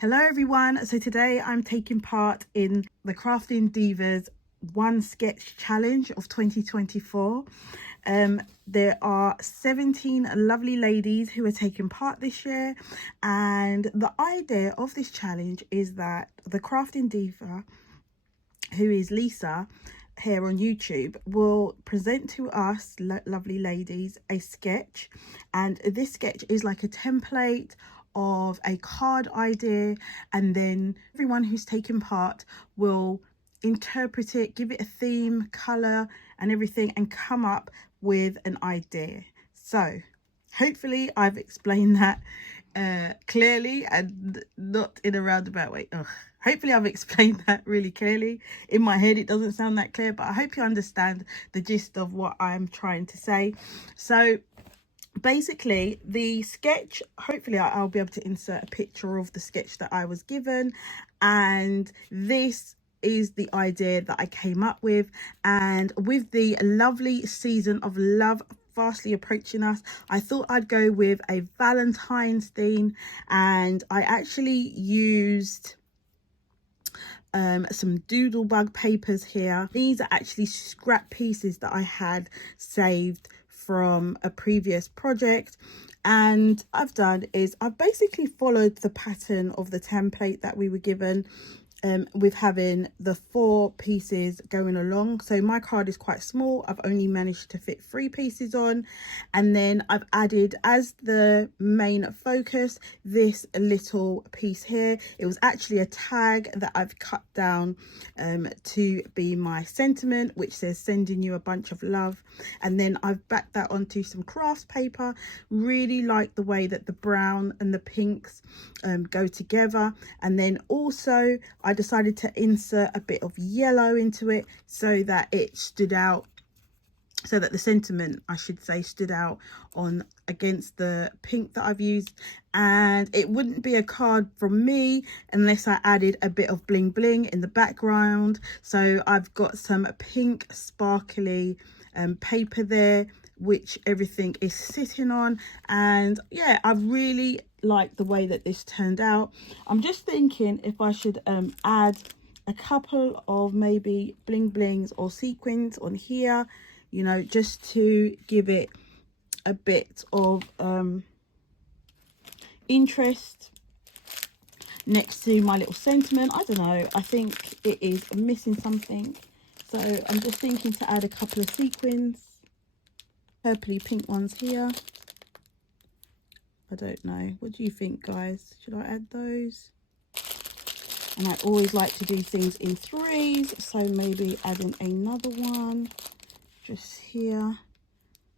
Hello everyone, so today I'm taking part in the Crafting Divas One Sketch Challenge of 2024. There are 17 lovely ladies who are taking part this year, and the idea of this challenge is that the Crafting Diva, who is Lisa here on YouTube, will present to us lovely ladies a sketch, and this sketch is like a template of a card idea, and then everyone who's taken part will interpret it, give it a theme, color and everything, and come up with an idea. So hopefully I've explained that clearly and not in a roundabout way. Hopefully I've explained that really clearly. In my head it doesn't sound that clear, but I hope you understand the gist of what I'm trying to say. So basically the sketch, hopefully I'll be able to insert a picture of the sketch that I was given, and this is the idea that I came up with. And with the lovely season of love fastly approaching us, I thought I'd go with a Valentine's theme, and I actually used some doodlebug papers here. These are actually scrap pieces that I had saved from a previous project, and I've basically followed the pattern of the template that we were given, with having the 4 pieces going along. So my card is quite small. I've only managed to fit 3 pieces on, and then I've added as the main focus this little piece here. It was actually a tag that I've cut down to be my sentiment, which says sending you a bunch of love, and then I've backed that onto some crafts paper. Really like the way that the brown and the pinks go together, and then also I decided to insert a bit of yellow into it so that it stood out, so that the sentiment, I should say, stood out on against the pink that I've used. And it wouldn't be a card from me unless I added a bit of bling bling in the background. So I've got some pink sparkly paper there, which everything is sitting on. And yeah, I really like the way that this turned out. I'm just thinking if I should add a couple of maybe bling blings or sequins on here, you know, just to give it a bit of interest next to my little sentiment. I don't know, I think it is missing something, so I'm just thinking to add a couple of sequins, purpley pink ones here. I don't know, what do you think, guys? Should I add those? And I always like to do things in 3s, so maybe adding another one just here.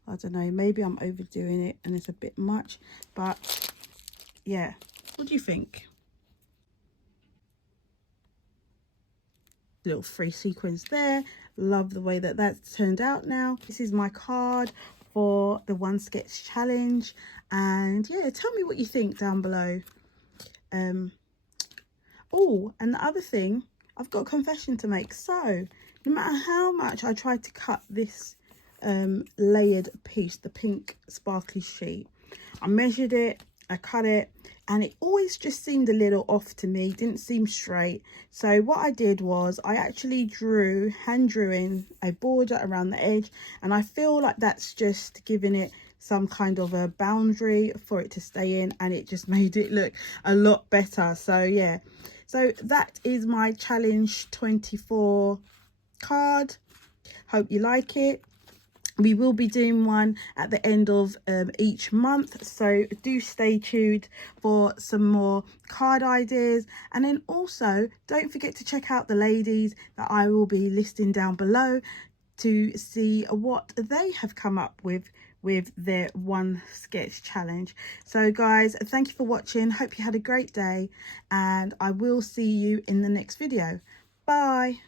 I don't know, maybe I'm overdoing it and it's a bit much, but yeah, what do you think? Little 3 sequins there. Love the way that that's turned out. Now this is my card for the One Sketch Challenge, and yeah, tell me what you think down below. Oh, and the other thing, I've got a confession to make. So no matter how much I tried to cut this layered piece, the pink sparkly sheet, I measured it, I cut it, and it always just seemed a little off to me, didn't seem straight. So what I did was I actually hand drew in a border around the edge, and I feel like that's just giving it some kind of a boundary for it to stay in, and it just made it look a lot better. So yeah, so that is my challenge 24 card. Hope you like it. We will be doing one at the end of each month, so do stay tuned for some more card ideas. And then also don't forget to check out the ladies that I will be listing down below to see what they have come up with their One Sketch Challenge. So guys, thank you for watching. Hope you had a great day, and I will see you in the next video. Bye.